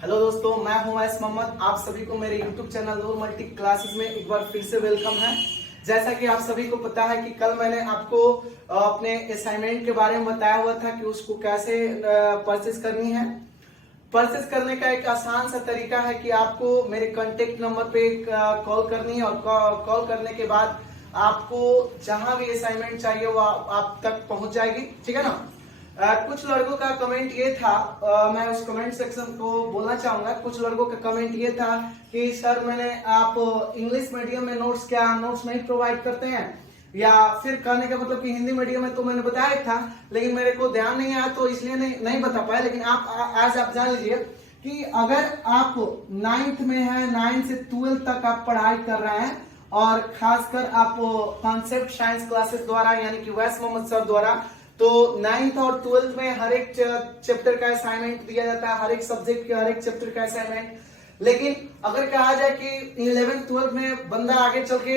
Hello दोस्तों, मैं हूं वैस मोहम्मद। आप सभी को मेरे YouTube चैनल नूर मल्टी क्लासेस में एक बार फिर से वेलकम है। जैसा कि आप सभी को पता है कि कल मैंने आपको अपने असाइनमेंट के बारे में बताया हुआ था कि उसको कैसे परचेस करनी है। परचेस करने का एक आसान सा तरीका है कि आपको मेरे कांटेक्ट नंबर पे कॉल करनी है और कॉल करने के बाद आपको जहां भी असाइनमेंट चाहिए वो आप तक पहुंच जाएगी। ठीक है ना। कुछ लड़कों का कमेंट ये था, मैं उस कमेंट सेक्शन को बोलना चाहूंगा। कुछ लड़कों का कमेंट ये था कि सर आप इंग्लिश मीडियम में नोट्स नहीं प्रोवाइड करते हैं, या फिर कहने का मतलब कि हिंदी मीडियम में तो मैंने बताया था लेकिन मेरे को ध्यान नहीं आया तो इसलिए नहीं बता पाया। लेकिन आज आप जान लीजिए कि अगर आप 9th में है, 9 से 12 तक आप पढ़ाई कर रहे हैं और खासकर आप कॉन्सेप्ट साइंस क्लासेस द्वारा यानी कि वैस मोहम्मद सर द्वारा, तो 9th और 12th में हर एक चैप्टर का असाइनमेंट दिया जाता है, हर एक सब्जेक्ट के हर एक चैप्टर का असाइनमेंट। लेकिन अगर कहा जाए कि 11th 12th में बंदा आगे चल के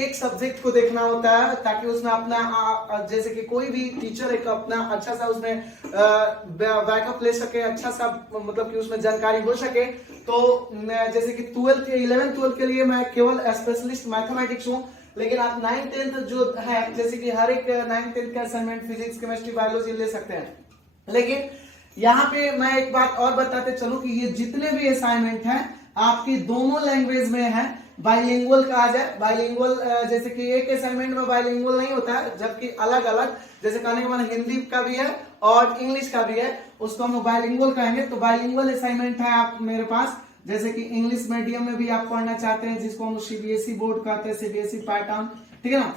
एक सब्जेक्ट को देखना होता है ताकि उसमें अपना जैसे कि कोई भी टीचर एक अपना अच्छा सा उसमें बैकअप ले सके, अच्छा सा मतलब कि उसमें जानकारी हो सके। तो जैसे कि 11th 12th के लिए मैं केवल स्पेशलिस्ट मैथमेटिक्स हूँ, लेकिन आप 9th 10th जो है जैसे कि हर एक 9th 10th का असाइनमेंट फिजिक्स केमिस्ट्री बायोलॉजी ले सकते हैं। लेकिन यहाँ पे मैं एक बात और बताते चलूं कि ये जितने भी असाइनमेंट हैं आपकी दोनों लैंग्वेज में है। बाइलिंगुअल कहा जाए, बाइलिंगुअल जैसे कि एक असाइनमेंट में बाइलिंगुअल नहीं होता है, जबकि अलग अलग जैसे कहने का मतलब हिंदी का भी है और इंग्लिश का भी है, उसको हम बाइलिंगुअल कहेंगे। तो बाइलिंगुअल असाइनमेंट है आप मेरे पास, जैसे कि इंग्लिश मीडियम में भी आप पढ़ना चाहते हैं जिसको हम सीबीएसई बोर्ड कहते हैं, सीबीएसई पैटर्न। ठीक है ना।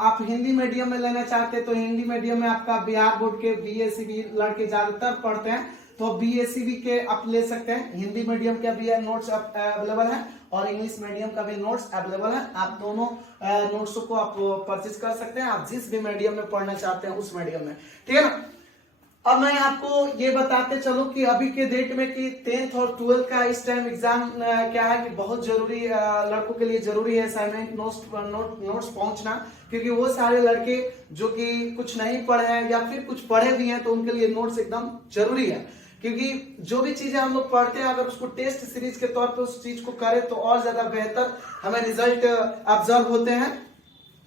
आप हिंदी मीडियम में लेना चाहते हैं तो हिंदी मीडियम में आपका बिहार बोर्ड के बीएससीबी लड़के ज्यादातर पढ़ते हैं, तो बीएससीबी के आप ले सकते हैं। हिंदी मीडियम का भी नोट्स अवेलेबल है और इंग्लिश मीडियम का भी नोट्स अवेलेबल है। आप दोनों नोट्स को आप परचेज कर सकते हैं, आप जिस भी मीडियम में पढ़ना चाहते हैं उस मीडियम में। ठीक है ना। अब मैं आपको ये बताते चलूं कि अभी के डेट में कि 10th और 12th का इस टाइम एग्जाम क्या है कि बहुत जरूरी लड़कों के लिए जरूरी है असाइनमेंट नोट्स पहुंचना, क्योंकि वो सारे लड़के जो कि कुछ नहीं पढ़े हैं या फिर कुछ पढ़े भी हैं तो उनके लिए नोट्स एकदम जरूरी है। क्योंकि जो भी चीजें हम लोग पढ़ते हैं अगर उसको टेस्ट सीरीज के तौर पर उस चीज को करें तो और ज्यादा बेहतर हमें रिजल्ट ऑब्जर्व होते हैं।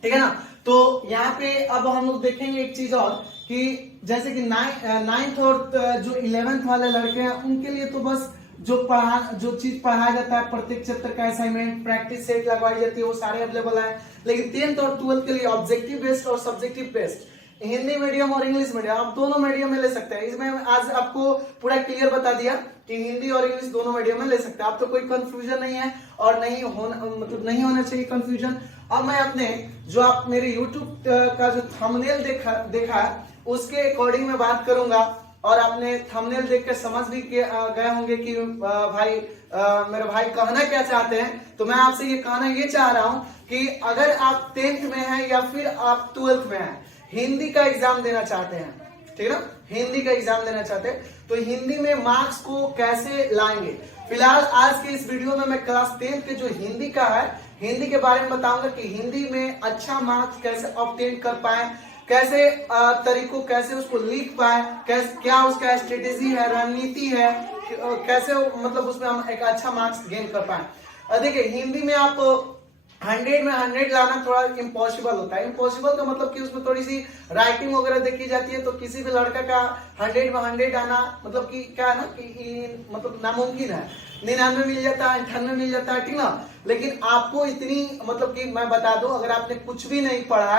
ठीक है ना। तो यहाँ पे अब हम लोग देखेंगे एक चीज और कि जैसे कि 9th और जो 11th वाले लड़के हैं उनके लिए तो बस जो चीज पढ़ाया जाता है प्रत्येक चैप्टर का असाइनमेंट प्रैक्टिस सेट लगवाई जाती है वो सारे अवेलेबल है। लेकिन 10th और 12th के लिए ऑब्जेक्टिव बेस्ड और सब्जेक्टिव बेस्ड हिंदी मीडियम और इंग्लिश मीडियम आप दोनों मीडियम में ले सकते हैं। इसमें आज आपको पूरा क्लियर बता दिया कि हिंदी और इंग्लिश दोनों मीडियम में ले सकते हैं। आप तो कोई कंफ्यूजन नहीं है और नहीं होना चाहिए कंफ्यूजन। अब मैं अपने जो आप मेरे YouTube का जो थंबनेल देखा है उसके अकॉर्डिंग में बात करूंगा और आपने थंबनेल देख कर समझ भी गए होंगे कि भाई मेरे भाई कहना क्या चाहते हैं। तो मैं आपसे ये कहना ये चाह रहा हूं कि अगर आप 10th में हैं या फिर आप 12th में हैं, हिंदी का एग्जाम देना चाहते हैं, ठीक है ना, हिंदी का एग्जाम देना चाहते हैं तो हिंदी में मार्क्स को कैसे लाएंगे। फिलहाल आज के इस वीडियो में मैं क्लास 10th के जो हिंदी का है हिंदी के बारे में बताऊंगा कि हिंदी में अच्छा मार्क्स कैसे ऑब्टेन कर पाए, कैसे तरीकों कैसे उसको लिख पाए, कैसे क्या उसका स्ट्रेटेजी है, रणनीति है, कैसे मतलब उसमें हम एक अच्छा मार्क्स गेन कर पाए। देखिए हिंदी में आप 100 में 100 लाना थोड़ा इम्पॉसिबल होता है। इम्पॉसिबल का मतलब कि उसमें थोड़ी सी राइटिंग वगैरह देखी जाती है, तो किसी भी लड़का का 100 में 100 आना मतलब कि क्या है ना कि मतलब नामुमकिन है। 99 मिल जाता है, 98 मिल जाता है, ठीक ना। लेकिन आपको इतनी मतलब कि मैं बता दूं अगर आपने कुछ भी नहीं पढ़ा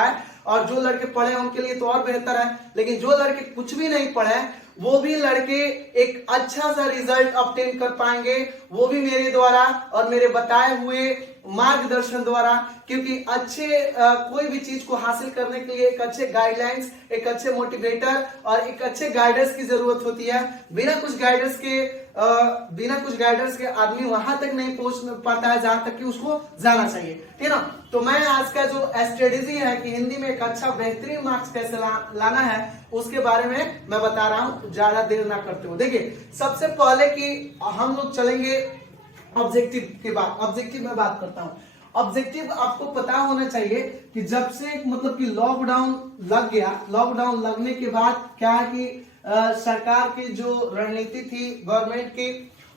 है और जो लड़के पढ़े हैं उनके लिए तो और बेहतर है, लेकिन जो लड़के कुछ भी नहीं पढ़े हैं वो भी लड़के एक अच्छा सा रिजल्ट ऑब्टेन कर पाएंगे, वो भी मेरे द्वारा और मेरे बताए हुए मार्गदर्शन द्वारा। क्योंकि अच्छे कोई भी चीज को हासिल करने के लिए एक अच्छे गाइडलाइंस, एक अच्छे मोटिवेटर और एक अच्छे गाइडर्स की जरूरत होती है। बिना कुछ गाइडर्स के आदमी वहां तक नहीं पहुंच पाता है जहां तक कि उसको जाना चाहिए। ठीक है ना। तो मैं आज का जो स्ट्रेटेजी है कि हिंदी में एक अच्छा बेहतरीन मार्क्स कैसे लाना है उसके बारे में मैं बता रहा हूं, ज्यादा देर ना करते हो। देखिए सबसे पहले कि हम लोग चलेंगे ऑब्जेक्टिव के बाद। ऑब्जेक्टिव में बात करता हूं। ऑब्जेक्टिव आपको पता होना चाहिए कि जब से मतलब कि लॉकडाउन लग गया, लॉकडाउन लगने के बाद क्या है कि सरकार की जो रणनीति थी गवर्नमेंट की,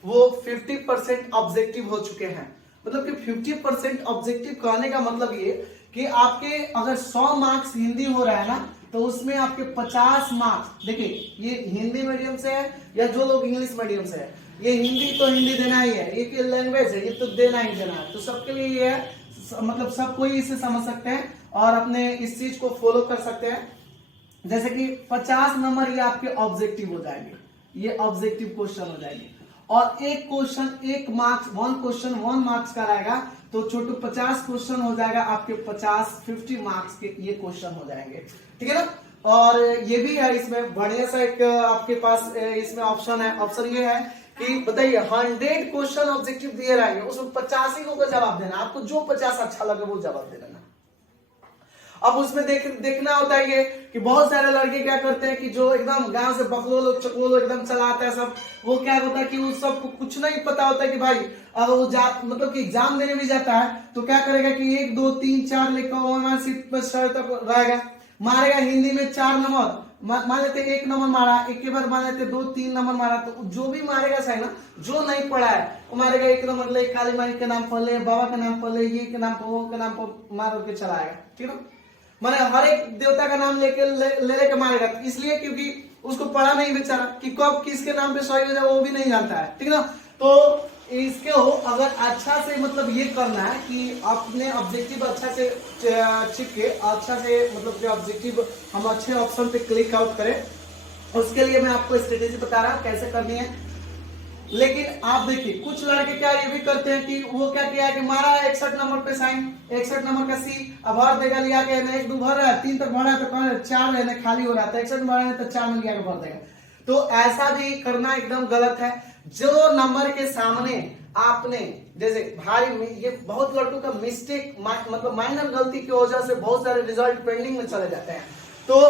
वो 50% ऑब्जेक्टिव हो चुके हैं। मतलब कि 50% ऑब्जेक्टिव कहने का मतलब ये कि आपके अगर 100 मार्क्स हिंदी हो रहा है ना, तो उसमें आपके 50 मार्क्स, देखिए ये हिंदी मीडियम से है या जो लोग इंग्लिश मीडियम से है, ये हिंदी तो हिंदी देना ही है, ये लैंग्वेज है, ये तो देना ही देना है। तो सबके लिए ये है, मतलब सब कोई इसे समझ सकते हैं और अपने इस चीज को फॉलो कर सकते हैं। जैसे कि 50 नंबर ये आपके ऑब्जेक्टिव हो जाएंगे, ये ऑब्जेक्टिव क्वेश्चन हो जाएंगे। और एक क्वेश्चन 1 मार्क्स, 1 क्वेश्चन 1 मार्क्स का रहेगा, तो छोटू 50 क्वेश्चन हो जाएगा आपके 50 मार्क्स के ये क्वेश्चन हो जाएंगे, ठीक है ना। और ये भी है इसमें बढ़िया सा एक आपके पास इसमें ऑप्शन है। ऑप्शन ये है कि बताइए 100 क्वेश्चन ऑब्जेक्टिव दिए रहेंगे, उसमें 85 को जवाब देना, आपको जो 50 अच्छा लगे वो जवाब देना। अब उसमें देखना होता है ये कि बहुत सारे लड़के क्या करते हैं कि जो एकदम गांव से बकलोल चकलोल एकदम चलाता है सब, वो क्या होता है कि उस सबको कुछ नहीं पता होता है कि भाई अगर वो मतलब कि एग्जाम देने भी जाता है तो क्या करेगा कि 1 2 3 4 लिखकर सीट पर सर तक रहेगा, मारेगा हिंदी में 4 नंबर, मान लेते 1 नंबर मारा, एक के बाद मान लेते 2 3 नंबर मारा, तो जो भी मारेगा सही ना, जो नहीं पढ़ा है वो मारेगा 1 नंबर ले, काली माई के नाम पर ले, बाबा के नाम पर ले, ये के नाम पर, वो के नाम पर मार के चलाएगा, ठीक है। माने हर एक देवता का नाम लेके लेके मारेगा, इसलिए क्योंकि उसको पढ़ा नहीं बेचारा कि कब किसके नाम पे सही हो जाए वो भी नहीं जानता है, ठीक है ना। तो इसके हो अगर अच्छा से मतलब ये करना है कि अपने ऑब्जेक्टिव अच्छा से चिपके, अच्छा से मतलब कि ऑब्जेक्टिव हम अच्छे ऑप्शन पे क्लिक आउट करें, उसके लिए मैं आपको स्ट्रेटेजी बता रहा हूँ कैसे करनी है। लेकिन आप देखिए कुछ लड़के क्या ये भी करते हैं कि वो क्या किया कि मारा 61 नंबर पे साइन, 61 नंबर का सी, अब भर देगा लिया के 1 2 भर रहा है, 3 तक भरा है तो 4 रहने खाली हो रहा था, 61 भरा है तो 4 में लिया के भर देगा। तो ऐसा भी करना एकदम गलत है। जो नंबर के सामने आपने जैसे भारी, ये बहुत लड़कों का मिस्टेक मतलब माइनर गलती की वजह से बहुत सारे रिजल्ट पेंडिंग में चले जाते हैं। तो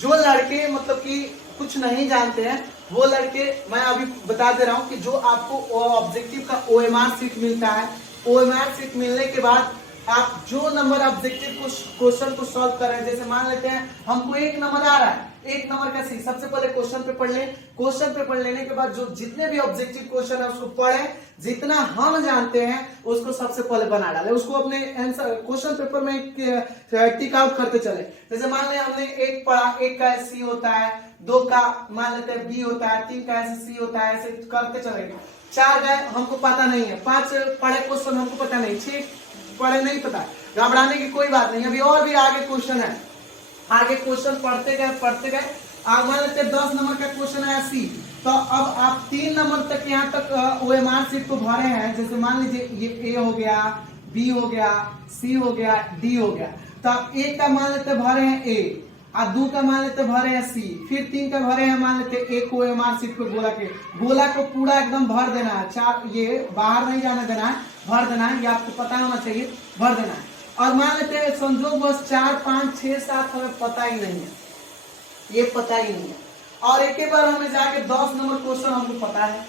जो लड़के मतलब कि कुछ नहीं जानते हैं वो लड़के, मैं अभी बता दे रहा हूं कि जो आपको ऑब्जेक्टिव का OMR सीट मिलता है, OMR सीट मिलने के बाद आप जो नंबर ऑब्जेक्टिव क्वेश्चन को सॉल्व कर रहे हैं, जैसे मान लेते हैं हमको 1 नंबर आ रहा है, 1 नंबर का सी, सबसे पहले क्वेश्चन पेपर ले, क्वेश्चन पेपर लेने के बाद जो जितने भी ऑब्जेक्टिव क्वेश्चन है उसको पढ़े, जितना हम जानते हैं उसको सबसे पहले बना डाले, उसको अपने आंसर क्वेश्चन पेपर में टिक आउट करते चले। जैसे मान लें हमने 1 पढ़ा, 1 का सी होता है, 2 का मान लेते हैं बी होता है, 3 का ऐसे सी होता है, ऐसे करते चलेंगे। 4 गए हमको पता नहीं है, 5 पढ़े क्वेश्चन हमको पता नहीं, 6 पढ़े नहीं पता, घबराने की कोई बात नहीं, अभी और भी आगे क्वेश्चन है, आगे क्वेश्चन पढ़ते गए, आप मान लेते 10 नंबर का क्वेश्चन है सी, तो अब आप 3 नंबर तक यहाँ तक OMR सीट को भरे हैं। जैसे मान लीजिए ये ए हो गया, बी हो गया, सी हो गया, डी हो गया, तो आप 1 का मान लेते भरे हैं ए, और 2 का मान लेते भरे हैं सी, फिर 3 का भरे हैं मान लेते एक OMR सीट को, गोला को पूरा एकदम भर देना है, 4 ये बाहर नहीं जाने देना है, भर देना है, ये आपको पता होना चाहिए, भर देना है। और मान लेते हैं संजोग बस 4 5 6 7 हमें पता ही नहीं है, ये पता ही नहीं है, और एक ही बार हमें जाके 10 नंबर क्वेश्चन हमको पता है।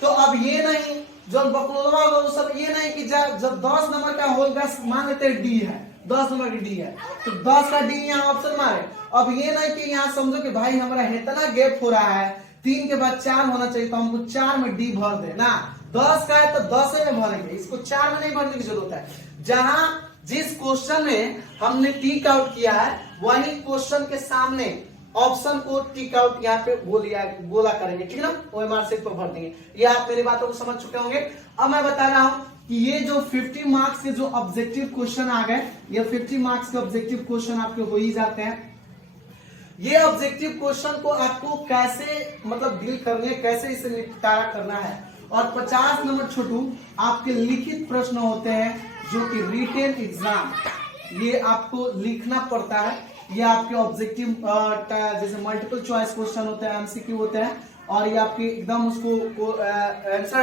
तो अब ये नहीं जो बकलोलवा होगा वो सब, ये नहीं कि जब 10 नंबर का होगा, मान लेते हैं डी है, 10 नंबर की डी है, तो 10 का डी यहाँ ऑप्शन मारे। अब ये नहीं कि यहाँ समझो कि भाई हमारा इतना गैप हो रहा है, 3 के बाद 4 होना चाहिए, तो हमको 4 में डी भर दे ना, 10 का है तो 10 में भरेंगे, इसको 4 में नहीं भरने की जरूरत है। जहां जिस क्वेश्चन में हमने टिक आउट किया है वही क्वेश्चन के सामने ऑप्शन को टिक आउट यहाँ पे बोला करेंगे, ठीक है ना, OMR सीट पर भर देंगे। ये आप मेरी बातों को समझ चुके होंगे। अब मैं बता रहा हूं कि ये जो 50 मार्क्स के जो ऑब्जेक्टिव क्वेश्चन आ गए, ये 50 मार्क्स के ऑब्जेक्टिव क्वेश्चन आपके हो ही जाते हैं। ये ऑब्जेक्टिव क्वेश्चन को आपको कैसे मतलब डील करनी है, कैसे इसे निपटारा करना है। और 50 नंबर छोटू आपके लिखित प्रश्न होते हैं जो कि रिटेन एग्जाम, ये आपको लिखना पड़ता है। ये आपके ऑब्जेक्टिव जैसे मल्टीपल चॉइस क्वेश्चन होते हैं, MCQ होते हैं, और ये आपके एकदम उसको आंसर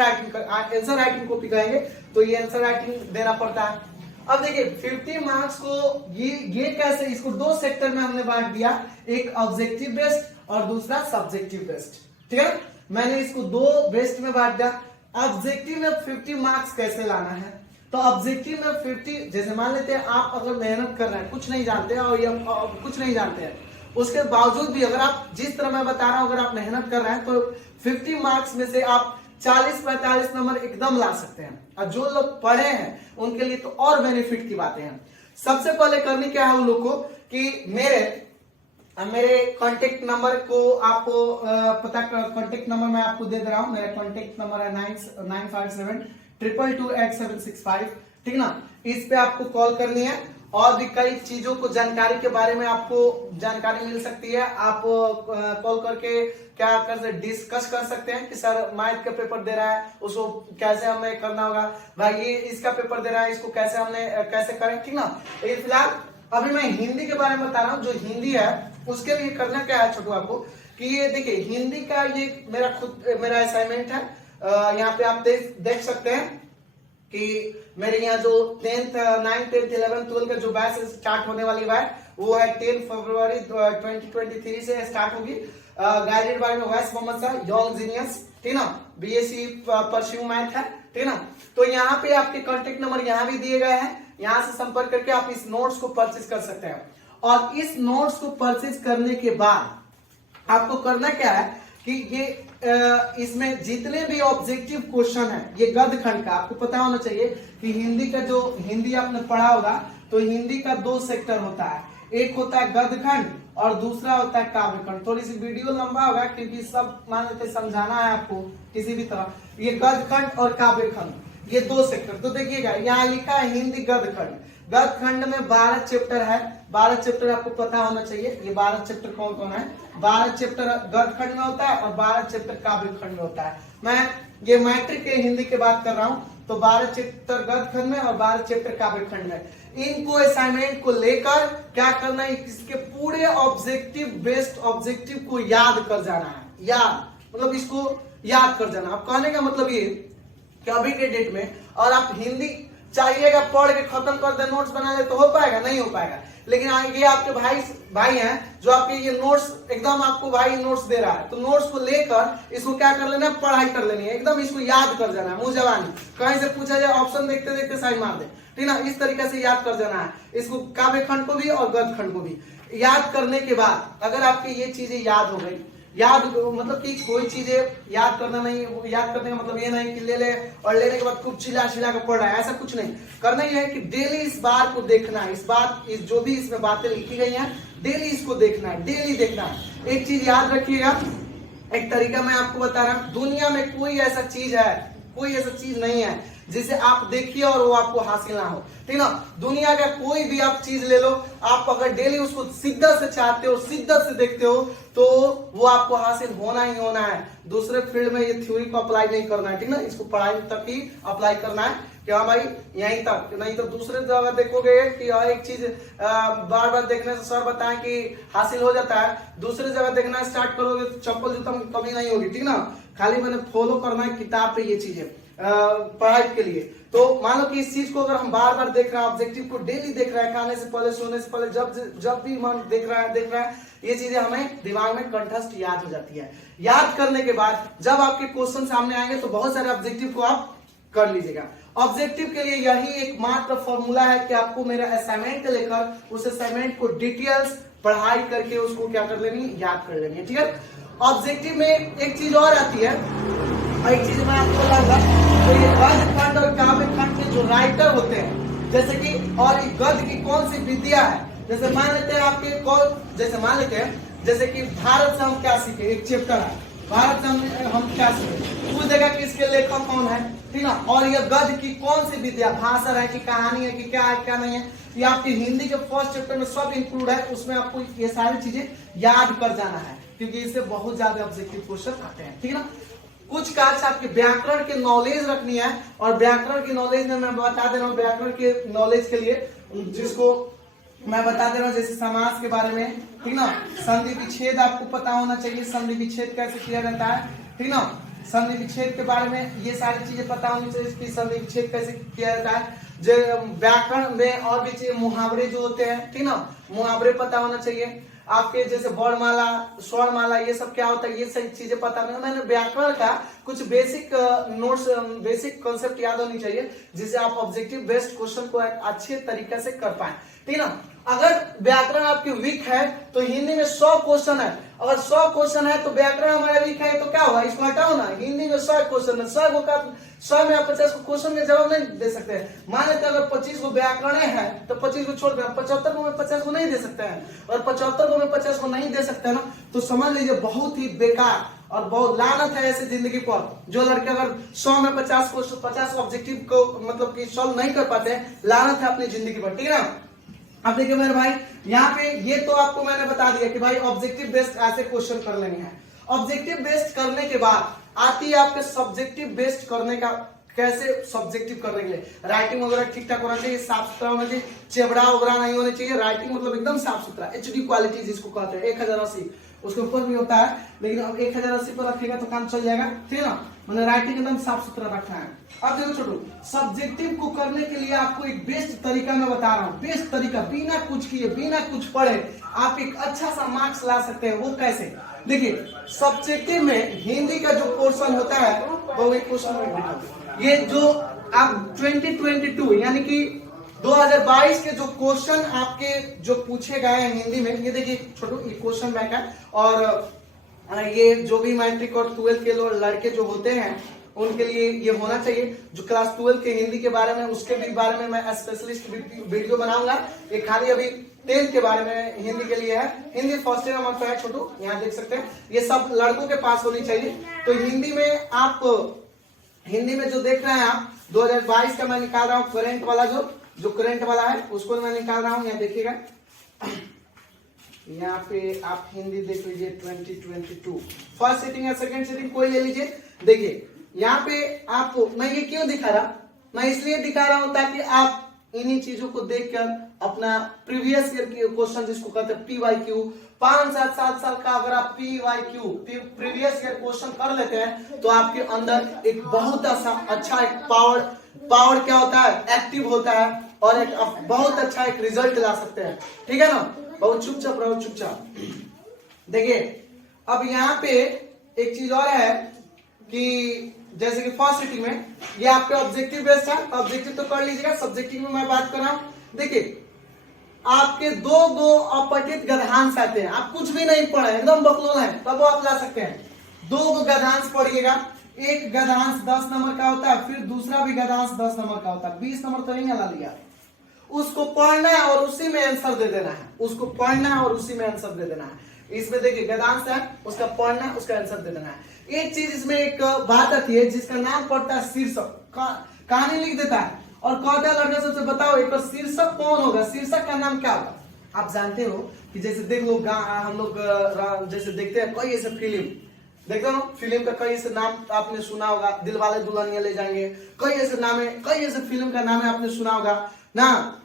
राइटिंग कॉपी कहेंगे, तो ये आंसर राइटिंग देना पड़ता है। अब देखिए 50 मार्क्स को ये कैसे, इसको 2 सेक्टर में हमने बांट दिया, एक ऑब्जेक्टिव बेस्ड और दूसरा सब्जेक्टिव बेस्ड, ठीक है। मैंने इसको 2 बेस्ड में बांट दिया। ऑब्जेक्टिव में 50 मार्क्स कैसे लाना है, तो ऑब्जेक्टिव में 50, जैसे मान लेते हैं आप अगर मेहनत कर रहे हैं, कुछ नहीं जानते हैं और ये कुछ नहीं जानते हैं, उसके बावजूद भी अगर आप जिस तरह मैं बता रहा हूं, अगर आप मेहनत कर रहे हैं तो 50 मार्क्स में से आप 40-45 नंबर एकदम ला सकते हैं। और जो लोग पढ़े हैं उनके लिए तो और बेनिफिट की बातें हैं। सबसे पहले करनी क्या है उन लोग को कि मेरे कांटेक्ट नंबर को आपको पता कर, कांटेक्ट नंबर मैं आपको दे रहा हूं। मेरा कांटेक्ट नंबर है 9572228765, ठीक ना। इस पे आपको कॉल करनी है और भी कई चीजों को जानकारी के बारे में आपको जानकारी मिल सकती है। आप कॉल करके क्या कर डिस्कस कर सकते हैं कि सर मैथ का पेपर दे रहा है, उसको कैसे हमें करना होगा, भाई ये इसका पेपर दे रहा है, इसको कैसे करें, ठीक ना। लेकिन फिलहाल अभी मैं हिंदी के बारे में बता रहा हूँ। जो हिंदी है उसके लिए करना क्या है छोटू आपको कि ये देखिए, हिंदी का ये मेरा असाइनमेंट है। यहाँ पे आप देख सकते हैं कि मेरे यहाँ जो 10th 9th 10th 11th 12th का जो बैच स्टार्ट होने वाली है वो है 10 फरवरी 2023 से स्टार्ट होगी। गाइडेड बाय वैस मोहम्मद सर, यंग जीनियस, ठीक ना। बीएससी परस्यू मैथ है, ठीक ना। तो यहाँ पे आपके कांटेक्ट नंबर यहाँ भी दिए गए हैं, यहाँ से संपर्क करके आप इस नोट्स को परचेज कर सकते हैं। और इस नोट्स को परचेज करने के बाद आपको करना क्या है कि ये इसमें जितने भी ऑब्जेक्टिव क्वेश्चन है, ये गद्य खंड का आपको पता होना चाहिए कि हिंदी का जो हिंदी आपने पढ़ा होगा तो हिंदी का 2 सेक्टर होता है। एक होता है गद्य खंड और दूसरा होता है काव्य खंड। थोड़ी सी वीडियो लंबा होगा क्योंकि सब मान लेते समझाना है आपको किसी भी तरह। ये गद्य खंड और काव्य खंड, ये 2 सेक्टर। तो देखिएगा यहाँ लिखा है हिंदी गद्य खंड। गद्य खंड में 12 चैप्टर है। 12 चैप्टर आपको पता होना चाहिए। ये 12 चैप्टर कौन कौन है? 12 चैप्टर गद्य खंड में होता है और 12 चैप्टर काव्य खंड में होता है। मैं ये मैट्रिक के हिंदी की बात कर रहा हूँ। तो 12 चैप्टर गद्य खंड में और 12 चैप्टर काव्य खंड में। इनको असाइनमेंट को लेकर क्या करना है, इसके पूरे ऑब्जेक्टिव बेस्ड ऑब्जेक्टिव को याद कर जाना है। याद मतलब इसको याद कर जाना। अब कहने का मतलब ये कि अभी के डेट में और आप हिंदी चाहिएगा पढ़ के खत्म कर दे, नोट्स बना ले, तो हो पाएगा? नहीं हो पाएगा। लेकिन ये आपके भाई हैं जो आपके ये नोट्स एकदम आपको भाई नोट्स दे रहा है, तो नोट्स को लेकर इसको क्या कर लेना है, पढ़ाई कर लेनी है। एकदम इसको याद कर जाना है, मुंह जवानी। कहीं से पूछा जाए ऑप्शन देखते देखते साइन मार दे, ठीक ना। इस तरीके से याद कर जाना है इसको, काव्य खंड को भी और गद्य खंड को भी। याद करने के बाद अगर आपकी ये चीजें याद हो गई, याद मतलब कि कोई चीजें याद करना नहीं, याद करने का मतलब ये नहीं कि ले ले और लेने के बाद खूब चिल्ला कर पढ़ रहा है, ऐसा कुछ नहीं। करना ये है कि डेली इस बात को देखना है। इस जो भी इसमें बातें लिखी गई हैं डेली इसको देखना है, डेली देखना है। एक चीज याद रखिएगा, एक तरीका मैं आपको बता रहा हूं, दुनिया में कोई ऐसा चीज नहीं है जिसे आप देखिए और वो आपको हासिल ना हो, ठीक ना। दुनिया का कोई भी आप चीज ले लो, आप अगर डेली उसको शिद्दत से चाहते हो, शिद्दत से देखते हो, तो वो आपको हासिल होना ही होना है। दूसरे फील्ड में ये थ्योरी को अप्लाई नहीं करना है, ठीक ना। इसको पढ़ाई तक ही अप्लाई करना है कि हाँ भाई यहीं तक, नहीं तो दूसरे जगह देखोगे कि एक चीज बार बार देखने से सर बताएं कि हासिल हो जाता है, दूसरी जगह देखना स्टार्ट करोगे तो चप्पल जूता में कमी नहीं होगी, ठीक ना। खाली मैंने फॉलो करना है किताब पे ये चीजें पढ़ाई के लिए। तो मान लो कि इस चीज को अगर हम बार बार देख रहे हैं, ऑब्जेक्टिव को डेली देख रहे हैं, खाने से पहले सोने से पहले जब भी मन देख रहा है, ये चीजें हमें दिमाग में कंठस्थ याद हो जाती है। याद करने के बाद जब आपके क्वेश्चन सामने आएंगे तो बहुत सारे ऑब्जेक्टिव को आप कर लीजिएगा। ऑब्जेक्टिव के लिए यही एकमात्र फॉर्मूला है कि आपको मेरा असाइनमेंट लेकर उस असाइनमेंट को डिटेल्स पढ़ाई करके उसको क्या कर लेनी, याद कर लेनी है, ठीक है। ऑब्जेक्टिव में एक चीज और आती है, एक चीज मैं आपको बताऊंगा, तो ये गद्य खंड और काव्य खंड के जो राइटर होते हैं, जैसे कि और गद्य की कौन सी विद्या है, जैसे मान लेते हैं जैसे कि भारत से हम क्या सीखे, एक चैप्टर है भारत से हम क्या सीखे, पूछेगा कि इसके लेखक कौन है, ठीक ना। और ये गद्य की कौन सी विद्या, भाषण है कि कहानी है कि क्या है क्या नहीं है, ये आपकी हिंदी के फर्स्ट चैप्टर में सब इंक्लूड है। उसमें आपको ये सारी चीजें याद कर जाना है क्योंकि इससे बहुत ज्यादा ऑब्जेक्टिव क्वेश्चन आते हैं, ठीक है ना। कुछ काज आपके व्याकरण के नॉलेज रखनी है, और व्याकरण की नॉलेज में मैं बता दे रहा हूँ, व्याकरण के नॉलेज के लिए जिसको मैं बता दे रहा हूँ, जैसे समास के बारे में, ठीक ना। संधि विच्छेद आपको पता होना चाहिए, संधि विच्छेद कैसे किया जाता है, ठीक ना। संधि विच्छेद के बारे में ये सारी चीजें पता होनी चाहिए कि संधि विच्छेद कैसे किया जाता है। जो व्याकरण में और भी चीजें, मुहावरे जो होते हैं, ठीक ना, मुहावरे पता होना चाहिए आपके, जैसे वर्णमाला स्वरमाला ये सब क्या होता है, ये सही चीजें पता नहीं। मैंने व्याकरण का कुछ बेसिक नोट्स, बेसिक कॉन्सेप्ट याद होनी चाहिए जिससे आप ऑब्जेक्टिव बेस्ड क्वेश्चन को अच्छे तरीके से कर पाए, ठीक ना। अगर व्याकरण आपकी वीक है तो हिंदी में 100 क्वेश्चन है, अगर 100 क्वेश्चन है तो व्याकरण हमारा वीक है तो क्या हुआ, इसको हटाओ ना। हिंदी में 100 क्वेश्चन है, 100 में आप 50 क्वेश्चन के जवाब नहीं दे सकते हैं। मान लेते हैं अगर 25 को व्याकरण है तो 25 को छोड़ कर 75 को मैं 50 को नहीं दे सकते हैं, और 75 को मैं 50 को नहीं दे सकते हैं ना, तो समझ लीजिए बहुत ही बेकार और बहुत लानत है ऐसे जिंदगी पर जो लड़के अगर 100 में 50 ऑब्जेक्टिव को मतलब कि सॉल्व नहीं कर पाते हैं। लानत है अपनी जिंदगी पर, ठीक है ना। अब देखिए मेरे भाई, यहाँ पे ये तो आपको मैंने बता दिया कि भाई ऑब्जेक्टिव बेस्ड ऐसे क्वेश्चन कर लेंगे हैं। ऑब्जेक्टिव बेस्ड करने के बाद आती है आपके सब्जेक्टिव बेस्ड करने का, कैसे सब्जेक्टिव करने के लिए राइटिंग वगैरह ठीक ठाक होना चाहिए, साफ सुथरा होना चाहिए, चेबड़ा वगैरह नहीं होना चाहिए। राइटिंग मतलब एकदम साफ सुथरा, HD क्वालिटी जिसको कहते हैं, 1080 उसके ऊपर भी होता है, लेकिन अब 1080 पर रखेगा तो काम चल जाएगा, ठीक है ना। मैंने राइटिंग एकदम साफ सुथरा रखना है। अब देखो छोटू, सब्जेक्टिव को करने के लिए आपको एक बेस्ट तरीका मैं बता रहा हूँ, बेस्ट तरीका, बिना कुछ किए बिना कुछ पढ़े आप एक अच्छा सा मार्क्स ला सकते हैं। वो कैसे, देखिए सब्जेक्टिव में हिंदी का जो पोर्शन होता है वो एक क्वेश्चन, ये जो आप 2022 यानी कि 2022 के जो क्वेश्चन आपके जो पूछे गए हैं हिंदी में, ये देखिए छोटू, ये क्वेश्चन बैंक है। और ये जो भी मैट्रिक और 12th के लड़के जो होते हैं उनके लिए ये होना चाहिए। जो क्लास 12 के हिंदी के बारे में, उसके भी बारे में मैं स्पेशलिस्ट वीडियो बनाऊंगा। ये खाली अभी 10th के बारे में हिंदी के लिए है। हिंदी फर्स्ट नंबर पर है छोटू, यहाँ देख सकते हैं। ये सब लड़कों के पास होनी चाहिए। तो हिंदी में आप, हिंदी में जो देख रहे हैं आप 2022 का मैं निकाल रहा हूँ करेंट वाला, जो करंट वाला है उसको मैं निकाल रहा हूँ। यहाँ देखिएगा, यहाँ पे आप हिंदी देख लीजिए 2022 फर्स्ट सीटिंग या सेकंड सीटिंग कोई ले लीजिए। देखिए यहाँ पे आपको मैं ये क्यों दिखा रहा, मैं इसलिए दिखा रहा हूँ ताकि आप इन्हीं चीजों को देखकर अपना प्रीवियस ईयर के क्वेश्चन जिसको कहते हैं PYQ, 5-7 साल का अगर आप PYQ प्रीवियस ईयर क्वेश्चन कर लेते हैं तो आपके अंदर एक बहुत अच्छा एक पावर क्या होता है, एक्टिव होता है, और एक बहुत अच्छा एक रिजल्ट ला सकते हैं, ठीक है ना। बहुत चुपचाप रहो, चुपचाप। देखिए अब यहाँ पे एक चीज और है कि जैसे कि फर्स्ट सीटिंग में ये आपके ऑब्जेक्टिव बेस्ड है, ऑब्जेक्टिव तो कर लीजिएगा। सब्जेक्टिव में मैं बात कर रहा हूँ, देखिए आपके दो अपठित गद्यांश आते हैं, आप कुछ भी नहीं पढ़े एकदम बकलोल है तब आप ला सकते हैं। 2 गद्यांश पढ़िएगा, एक गद्यांश 10 नंबर का होता है, फिर दूसरा भी गद्यांश 10 नंबर का होता है, 20 नंबर तो नहीं ला लिया। उसको पढ़ना है और उसी में आंसर दे देना है, उसको पढ़ना है और उसी में आंसर दे देना है। इसमें देखिए गद्यांश है, उसका पढ़ना, उसका आंसर दे देना है। एक चीज इसमें एक बात आती है जिसका नाम पड़ता है शीर्षक, कहानी लिख देता है और कहता है लड़का सबसे बताओ एक शीर्षक कौन होगा, शीर्षक का नाम क्या होगा। आप जानते हो कि जैसे देख लो हम लोग जैसे देखते हैं कई ऐसे फिल्म देखते हो, फिल्म का कई ऐसे नाम आपने सुना होगा, दिलवाले दुल्हनिया ले जाएंगे, कई ऐसे नाम है, कई ऐसे फिल्म का नाम है आपने सुना होगा ना।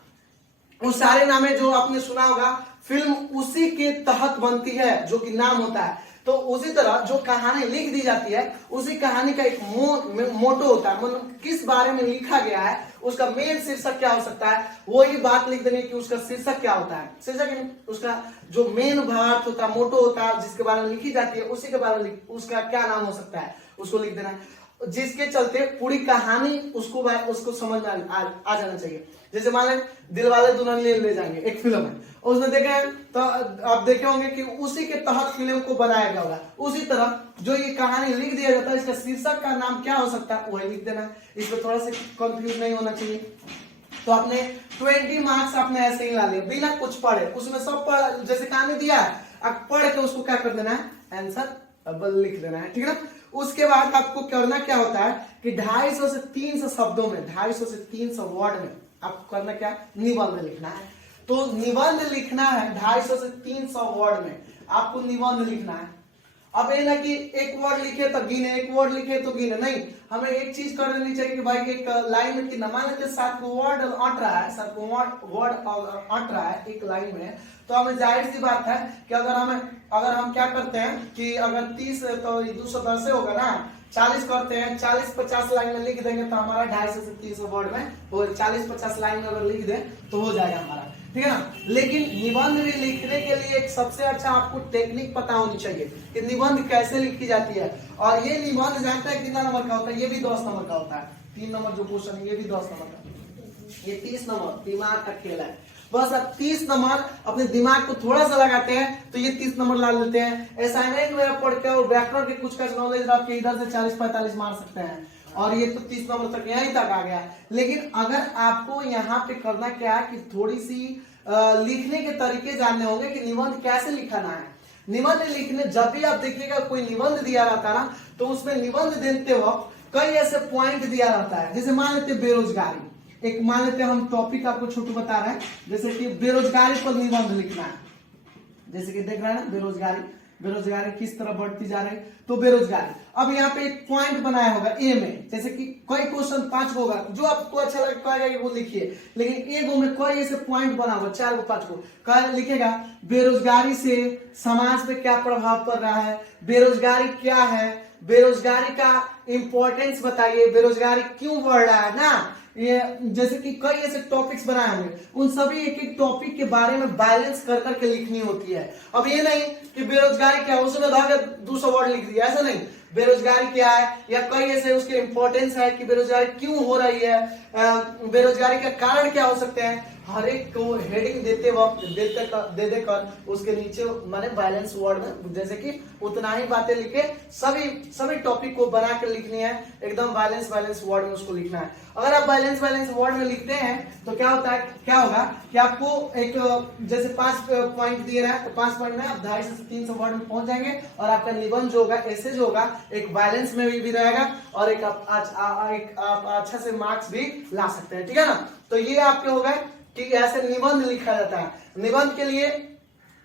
उस सारे नामे जो आपने सुना होगा, फिल्म उसी के तहत बनती है जो कि नाम होता है। तो उसी तरह जो कहानी लिख दी जाती है, उसी कहानी का एक मोटो होता है, मतलब किस बारे में लिखा गया है, उसका मेन शीर्षक क्या हो सकता है, वही बात लिख देने की उसका शीर्षक क्या होता है। शीर्षक उसका जो मेन भावार्थ होता है, मोटो होता है, जिसके बारे में लिखी जाती है, उसी के बारे में उसका क्या नाम हो सकता है, उसको लिख देना है, जिसके चलते पूरी कहानी उसको समझ में आ जाना चाहिए। जैसे मान लें दिलवाले दुल्हनिया ले जाएंगे, एक फिल्म है, उसमें देखे तो आप देखे होंगे कि उसी के तहत फिल्म को बनाया गया होगा। उसी तरह जो ये कहानी लिख दिया जाता है, इसका शीर्षक का नाम क्या हो सकता है वही लिख देना है। इसमें थोड़ा सा कंफ्यूज नहीं होना चाहिए। तो आपने 20 मार्क्स आपने ऐसे ही ला लिए बिना कुछ पढ़े, उसमें सब पढ़, जैसे कहानी दिया है आप पढ़ के उसको क्या कर देना है, आंसर लिख देना है, ठीक है ना। उसके बाद आपको करना क्या होता है कि 250 से 300 शब्दों में, 250 से 300 वर्ड में आपको करना क्या, निबंध लिखना है। तो निबंध लिखना है 250 से 300 वर्ड में आपको निबंध लिखना है। अब ये ना कि एक वर्ड लिखे तो गिने, एक वर्ड लिखे तो गिने, नहीं, हमें एक चीज कर देनी चाहिए कि भाई एक लाइन में कितना, मान लेते 7 वर्ड अट रहा है, 7 वर्ड अट रहा है एक लाइन में, तो हमें जाहिर सी बात है कि अगर हम क्या करते हैं कि अगर 30 तो 210 से होगा ना, 40 करते हैं, 40-50 लाइन में लिख देंगे तो हमारा 250 से 300 वर्ड में वो 40-50 लाइन में अगर लिख दें तो हो जाएगा हमारा, ठीक है ना। लेकिन निबंध भी लिखने के लिए एक सबसे अच्छा आपको टेक्निक पता होनी चाहिए कि निबंध कैसे लिखी जाती है। और ये निबंध जानते हैं कितना नंबर का होता है, ये भी 10 नंबर का होता है। 3 नंबर जो क्वेश्चन है ये भी 10 नंबर का, ये 30 नंबर, दिमाग का खेल है। बस आप 30 नंबर अपने दिमाग को थोड़ा सा लगाते हैं तो ये 30 नंबर ला लेते हैं। असाइनमेंट में आप पढ़ के और व्याकरण के कुछ नॉलेज आपके इधर से 40-45 मार सकते हैं, और ये तो 30 नंबर तक यहीं तक आ गया। लेकिन अगर आपको यहाँ पे करना क्या है कि थोड़ी सी लिखने के तरीके जानने होंगे कि निबंध कैसे लिखना है। निबंध लिखने जब भी आप देखिएगा कोई निबंध दिया रहता है ना, तो उसमें निबंध देते वक्त कई ऐसे पॉइंट दिया रहता है। जैसे मान लेते बेरोजगारी, एक मान लेते हम टॉपिक आपको छोटू बता रहे हैं, जैसे कि बेरोजगारी पर निबंध लिखना है। जैसे कि देख रहे हैं ना, बेरोजगारी, बेरोजगारी किस तरह बढ़ती जा रही है, तो बेरोजगारी। अब यहाँ पे एक पॉइंट बनाया होगा ए में, जैसे कि कोई क्वेश्चन 5 होगा, जो आपको अच्छा लगेगा वो लिखिए, लेकिन ए गो में कोई ऐसे पॉइंट बना होगा 4 को 5 को लिखेगा बेरोजगारी से समाज पे क्या प्रभाव पड़ रहा है, बेरोजगारी क्या है, बेरोजगारी का इंपॉर्टेंस बताइए, बेरोजगारी क्यों बढ़ रहा है ना। ये जैसे कि कई ऐसे टॉपिक्स बनाए होंगे, उन सभी एक एक टॉपिक के बारे में बैलेंस कर करके लिखनी होती है। अब ये नहीं कि बेरोजगारी क्या है उसमें धागे 200 वर्ड लिख दिया, ऐसा नहीं। बेरोजगारी क्या है या कई ऐसे उसके इंपॉर्टेंस है कि बेरोजगारी क्यों हो रही है, बेरोजगारी का कारण क्या हो सकते हैं, हर एक को हेडिंग देते वक्त दे देकर उसके नीचे माने बैलेंस वर्ड में जैसे कि उतना ही बातें लिखे, सभी टॉपिक को बना कर लिखनी है, एकदम बैलेंस वर्ड में उसको लिखना है। अगर आप बैलेंस वर्ड में लिखते हैं तो क्या होता है, क्या होगा कि आपको एक जैसे 5 पॉइंट दिए रहा है, तो 5 पॉइंट में आप 250 से 300 वर्ड में पहुंच जाएंगे, और आपका निबंध जो होगा, ऐसे जो होगा, एक बैलेंस में भी रहेगा, और एक आप अच्छा से मार्क्स भी ला सकते हैं, ठीक है ना। तो ये आपके हो गए कि ऐसे निबंध लिखा जाता है। निबंध के लिए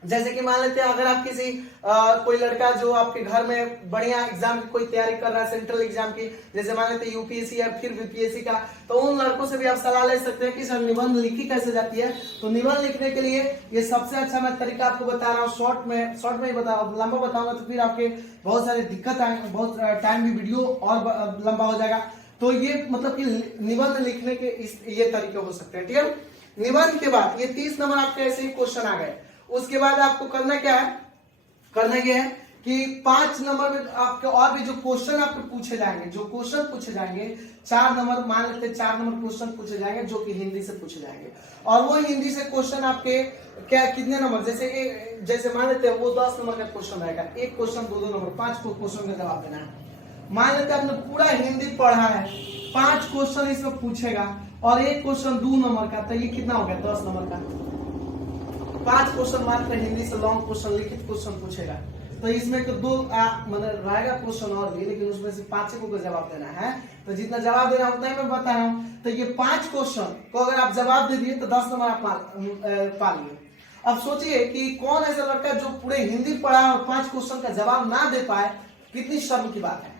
जैसे कि मान लेते हैं अगर आप किसी कोई लड़का जो आपके घर में बढ़िया एग्जाम की कोई तैयारी कर रहा है, सेंट्रल एग्जाम की, जैसे मान लेते हैं यूपीएससी या फिर बीपीएससी का, तो उन लड़कों से भी आप सलाह ले सकते हैं कि सर निबंध लिखी कैसे जाती है। तो निबंध लिखने के लिए ये सबसे अच्छा मैं तरीका आपको बता रहा हूँ, शॉर्ट में ही बता, लंबा बताऊंगा तो फिर आपके बहुत सारे दिक्कत आएंगे, बहुत टाइम भी वीडियो और लंबा हो जाएगा। तो ये मतलब कि निबंध लिखने के ये तरीके हो सकते हैं, ठीक है। निबंध के बाद ये 30 नंबर आपके ऐसे ही क्वेश्चन आ गए। उसके बाद आपको करना क्या है, करना यह है कि 5 नंबर में आपके और भी जो क्वेश्चन आपको पूछे जाएंगे, जो क्वेश्चन पूछे जाएंगे 4 नंबर, मान लेते हैं 4 नंबर क्वेश्चन पूछे जाएंगे जो कि हिंदी से पूछे जाएंगे, और वो हिंदी से क्वेश्चन आपके क्या कितने नंबर, जैसे मान लेते हैं वो 10 नंबर का क्वेश्चन रहेगा, एक क्वेश्चन 2 नंबर, 5 क्वेश्चन का जवाब देना है। मान लेते हैं आपने पूरा हिंदी पढ़ा है, 5 क्वेश्चन इसमें पूछेगा और एक क्वेश्चन 2 नंबर का, तो ये कितना हो गया 10 नंबर का। 5 क्वेश्चन मात्र हिंदी से लॉन्ग क्वेश्चन, लिखित क्वेश्चन पूछेगा, तो इसमें तो 2 मतलब रहेगा क्वेश्चन और भी, लेकिन उसमें से 5 को जवाब देना है, तो जितना जवाब देना उतना ही मैं बता रहा हूँ। तो ये 5 क्वेश्चन को अगर आप जवाब दे दिए तो 10 नंबर आप पा लिए। अब सोचिए कि कौन ऐसा लड़का जो पूरे हिंदी पढ़ा और 5 क्वेश्चन का जवाब ना दे पाए, कितनी शर्म की बात है,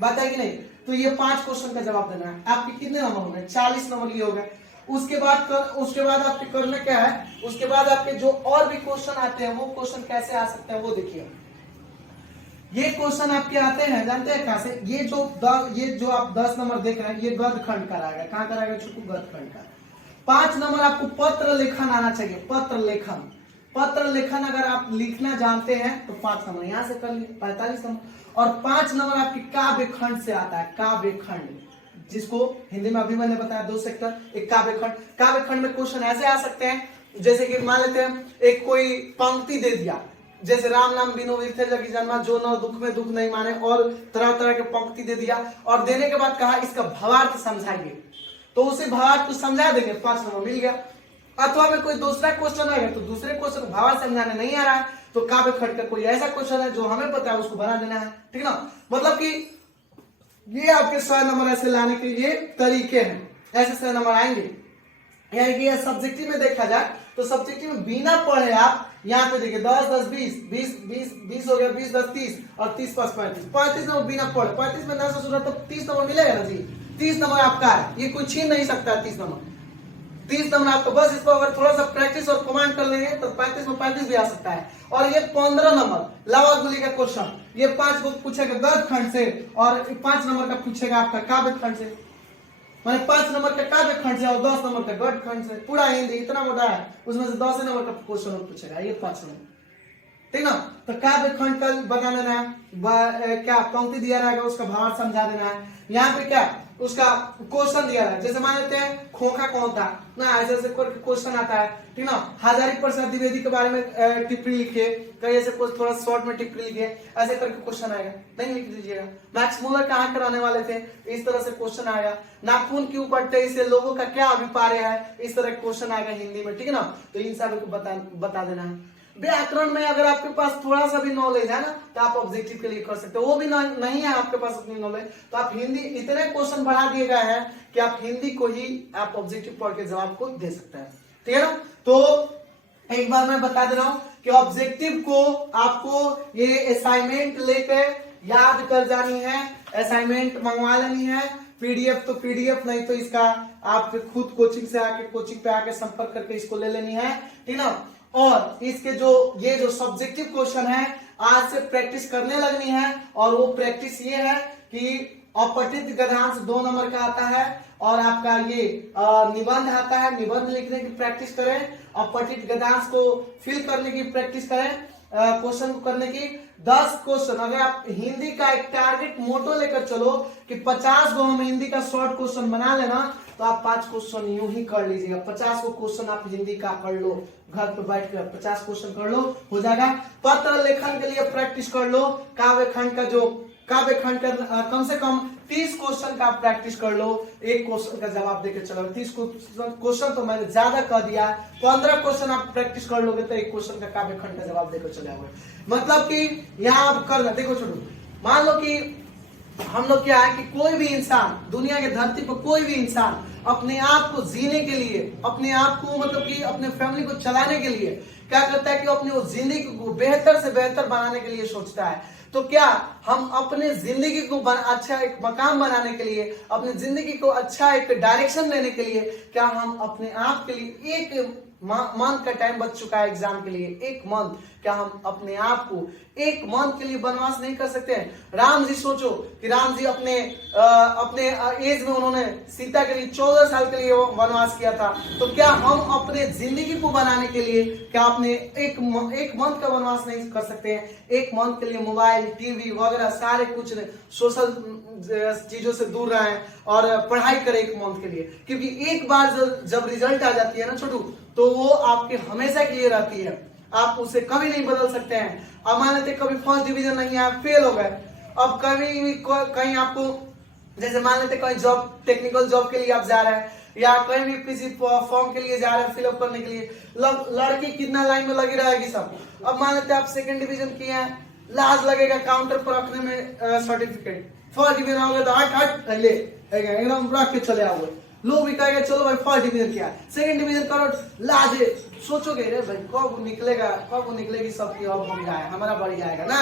बात है कि नहीं। तो ये 5 क्वेश्चन का जवाब देना है, आपके कितने नंबर हो गए, 40 नंबर ये हो गए। उसके बाद आपके करना क्या है, उसके बाद आपके जो और भी क्वेश्चन आते हैं वो क्वेश्चन कैसे आ सकते हैं वो देखिए। ये क्वेश्चन आपके आते हैं, जानते हैं कहां से, ये जो आप 10 नंबर देख रहे हैं ये गद्य खंड का रहेगा, कहां का रहेगा छोटू, गद्य खंड का। 5 नंबर आपको पत्र लेखन आना चाहिए, पत्र लेखन अगर आप लिखना जानते हैं तो 5 नंबर यहां से कर लिए, 45 नंबर। और 5 नंबर आपकी काव्य खंड से आता है, काव्य खंड, जिसको हिंदी में अभी मैंने बताया 2 सेक्टर, एक काव्य खंड। काव्य खंड में क्वेश्चन ऐसे आ सकते हैं जैसे कि मान लेते हैं एक कोई पंक्ति दे दिया, जैसे राम नाम बिनु विरथे जगी जन्मा, जो न दुख में दुख नहीं माने, और तरह तरह के पंक्ति दे दिया, और देने के बाद कहा इसका भावार्थ समझाइए, तो उसे भावार्थ को समझा देंगे, 5 नंबर मिल गया। अथवा में कोई दूसरा क्वेश्चन आएगा तो दूसरे क्वेश्चन को भावार्थ समझाने नहीं आ रहा है, तो काव्य खंड का कोई ऐसा क्वेश्चन है जो हमें पता है उसको बना देना है, ठीक ना। मतलब कि ये आपके 100 नंबर ऐसे लाने के ये तरीके हैं, ऐसे 100 नंबर आएंगे। यानी कि सब्जेक्टिव में देखा जाए तो सब्जेक्टिव में बिना पढ़े आप यहाँ पे देखिए 10 10 20 हो गया, 20 10 30 और 30 5 35 नंबर बिना पढ़े, 35 में 9 से तो 30 नंबर मिलेगा ना जी, 30 नंबर आपका है, ये कोई छीन नहीं सकता है 30 नंबर। 30 नंबर आपको, बस इसको अगर थोड़ा सा प्रैक्टिस और कमांड कर लेंगे तो 35 में 35 भी आ सकता है। और ये 15 नंबर लावा गुली का क्वेश्चन, ये 5 को पूछेगा गद्य खंड से और 5 नंबर का पूछेगा आपका काव्य खंड से, मैंने 5 नंबर का काव्य खंड से और 10 नंबर का गद्य खंड से, पूरा हिंदी इतना मोटा है, उसमें से 10 नंबर का क्वेश्चन पूछेगा, ये 5 नंबर। ठीक ना। तो काव्य खंड का बता देना है, क्या पंक्ति दिया रहेगा उसका भाव समझा देना है। यहाँ पे क्या उसका क्वेश्चन दिया है, जैसे मान लेते हैं खोखा कौन था ना, ऐसे ऐसे क्वेश्चन आता है, ठीक ना। हजारी प्रसाद द्विवेदी के बारे में टिप्पणी लिखिए, कहीं ऐसे कुछ थोड़ा शॉर्ट में टिप्पणी लिखिए, ऐसे करके क्वेश्चन आएगा, नहीं लिख दीजिएगा। मैक्स मूलर कहाँ कराने वाले थे, इस तरह से क्वेश्चन आएगा। नाखून क्यों पड़ते, इससे लोगों का क्या अभिप्राय है, इस तरह क्वेश्चन आएगा हिंदी में, ठीक है ना। तो इन सब को बता देना है। व्याकरण में अगर आपके पास थोड़ा सा भी नॉलेज है ना, तो आप ऑब्जेक्टिव के लिए कर सकते हो। वो भी नहीं है आपके पास उतनी नॉलेज, तो आप हिंदी, इतने क्वेश्चन बढ़ा दिए गए हैं कि आप हिंदी को ही आप ऑब्जेक्टिव पढ़ के जवाब को दे सकते हैं, ठीक है ना। तो एक बार मैं बता दे रहा हूं कि ऑब्जेक्टिव को आपको ये असाइनमेंट लेकर याद कर जानी है, असाइनमेंट मंगवा लेनी है। पीडीएफ तो पीडीएफ, नहीं तो इसका आप खुद कोचिंग से आके, कोचिंग पे आके संपर्क करके इसको ले लेनी है, ठीक ना। और इसके ये जो सब्जेक्टिव क्वेश्चन है आज से प्रैक्टिस करने लगनी है। और वो प्रैक्टिस ये है कि अपठित गद्यांश 2 नंबर का आता है, और आपका ये निबंध आता है, निबंध लिखने की प्रैक्टिस करें, अपठित गद्यांश को फिल करने की प्रैक्टिस करें, क्वेश्चन करने की 10 क्वेश्चन। अगर आप हिंदी का एक टारगेट मोटो लेकर चलो कि 50 को हम हिंदी का शॉर्ट क्वेश्चन बना लेना, तो आप 5 क्वेश्चन यूं ही कर लीजिएगा। 50 को क्वेश्चन आप हिंदी का कर लो, घर पे बैठ कर 50 क्वेश्चन कर लो, हो जाएगा। पत्र लेखन के लिए प्रैक्टिस कर लो, काव्य खंड का कम से कम 30 क्वेश्चन का प्रैक्टिस कर लो, एक क्वेश्चन का जवाब देकर चलो। 30 क्वेश्चन तो मैंने ज्यादा कह दिया, 15 क्वेश्चन आप प्रैक्टिस कर लोगे तो एक क्वेश्चन का काव्य खंड का जवाब देकर चले आओगे। मतलब कि यहाँ आप करना, देखो छोटू, मान लो कि हम लोग क्या है कि कोई भी इंसान, दुनिया की धरती पर कोई भी इंसान अपने आप को जीने के लिए, अपने आप को मतलब कि अपने फैमिली को चलाने के लिए क्या करता है कि अपनी वो जिंदगी को बेहतर से बेहतर बनाने के लिए सोचता है। तो क्या हम अपने जिंदगी को अच्छा एक मकाम बनाने के लिए, अपनी जिंदगी को अच्छा एक डायरेक्शन देने के लिए, क्या हम अपने आप के लिए एक मंथ का टाइम बच चुका है एग्जाम के लिए, एक मंथ, क्या हम अपने आप को एक मंथ के लिए वनवास नहीं कर सकते हैं? राम जी सोचो कि राम जी अपने एज में उन्होंने सीता के लिए 14 साल के लिए वनवास किया था। तो क्या हम अपने जिंदगी को बनाने के लिए क्या अपने एक मंथ का वनवास नहीं कर सकते हैं? एक मंथ के लिए मोबाइल, टीवी वगैरह सारे कुछ सोशल चीजों से दूर रहें और पढ़ाई करें एक मंथ के लिए, क्योंकि एक बार जब रिजल्ट आ जाती है ना छोटू, तो वो आपके हमेशा के लिए रहती है, आप उसे कभी नहीं बदल सकते हैं। अब मान लेते कभी फर्स्ट डिवीजन नहीं आया, फेल हो गए, अब कभी भी कहीं आपको, जैसे मान लेते कहीं जॉब, टेक्निकल जॉब के लिए आप जा रहे हैं, या कहीं भी किसी फॉर्म के लिए जा रहे हैं फिलअप करने के लिए, लड़की कितना लाइन में लगी रहेगी सब। अब मान लेते आप सेकंड डिवीजन किए हैं, लाज लगेगा काउंटर पर रखने में सर्टिफिकेट, फर्स्ट डिवीजन आओगे तो हट ले एकदम रख के चले आओगे, लोग भी कहेंगे चलो भाई फर्स्ट डिवीजन किया, सेकंड डिवीजन करो, लाजे सोचोगे रे भाई कब निकलेगा, कब निकलेगी सबकी, अब हम जाए हमारा बढ़ जाएगा ना।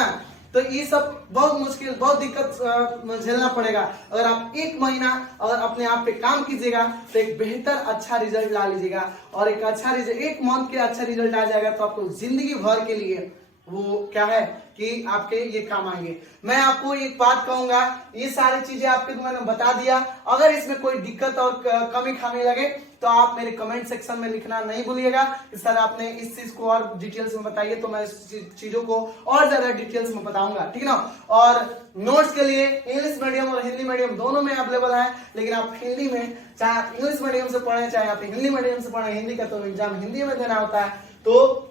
तो ये सब बहुत मुश्किल, बहुत दिक्कत झेलना पड़ेगा। अगर आप एक महीना अगर अपने आप पे काम कीजिएगा तो एक बेहतर अच्छा रिजल्ट ला लीजिएगा, और एक अच्छा रिजल्ट, एक मंथ के अच्छा रिजल्ट आ जाएगा तो आपको जिंदगी भर के लिए वो क्या है कि आपके ये काम आएंगे। मैं आपको एक बात कहूंगा, ये सारी चीजें आपके मैंने बता दिया, अगर इसमें कोई दिक्कत और कमी खामी लगे तो आप मेरे कमेंट सेक्शन में लिखना नहीं भूलिएगा। सर आपने इस चीज को और डिटेल्स में बताइए, तो मैं इस चीजों को और ज्यादा डिटेल्स में बताऊंगा, ठीक है ना। और नोट्स के लिए इंग्लिश मीडियम और हिंदी मीडियम दोनों में अवेलेबल है, लेकिन आप हिंदी में, चाहे आप इंग्लिश मीडियम से पढ़े चाहे आप हिंदी मीडियम से पढ़े, हिंदी का तो एग्जाम हिंदी में देना होता है, तो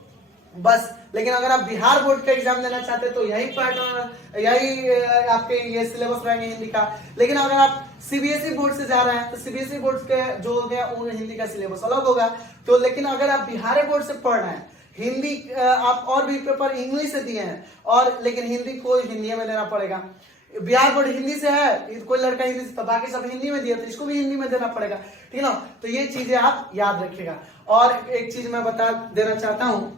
बस। लेकिन अगर आप बिहार बोर्ड का एग्जाम देना चाहते हैं तो यही पैटर्न, यही आपके ये सिलेबस रहेंगे हिंदी का। लेकिन अगर आप सीबीएसई बोर्ड से जा रहे हैं तो सीबीएसई बोर्ड के जो हो गया उन हिंदी का सिलेबस अलग होगा। तो लेकिन अगर आप बिहार बोर्ड से पढ़ रहे हैं, हिंदी आप और भी पेपर इंग्लिश से दिए हैं, और लेकिन हिंदी को हिंदी में देना पड़ेगा। बिहार बोर्ड हिंदी से है, कोई लड़का हिंदी से, तो बाकी सब हिंदी में दिया तो इसको भी हिंदी में देना पड़ेगा, ठीक है ना। तो ये चीजें आप याद रखिएगा। और एक चीज मैं बता देना चाहता हूँ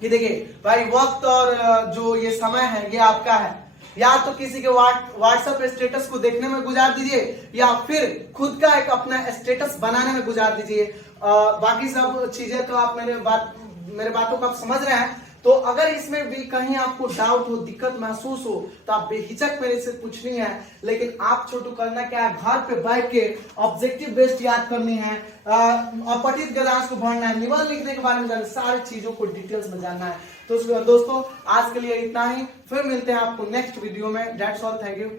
कि देखिए भाई, वक्त और जो ये समय है ये आपका है, या तो किसी के व्हाट्सएप स्टेटस को देखने में गुजार दीजिए, या फिर खुद का एक अपना स्टेटस बनाने में गुजार दीजिए। बाकी सब चीजें तो आप मेरे बातों को आप समझ रहे हैं। तो अगर इसमें भी कहीं आपको डाउट हो, दिक्कत महसूस हो, तो आप बेहिचक मेरे से पूछनी है। लेकिन आप छोटू करना क्या है, घर पे बैठ के ऑब्जेक्टिव बेस्ड याद करनी है, अपठित गद्यांश को भरना है, निबंध लिखने के बारे में जानना, सारी चीजों को डिटेल्स में जानना है। तो दोस्तों आज के लिए इतना ही, फिर मिलते हैं आपको नेक्स्ट वीडियो में। That's all, thank you.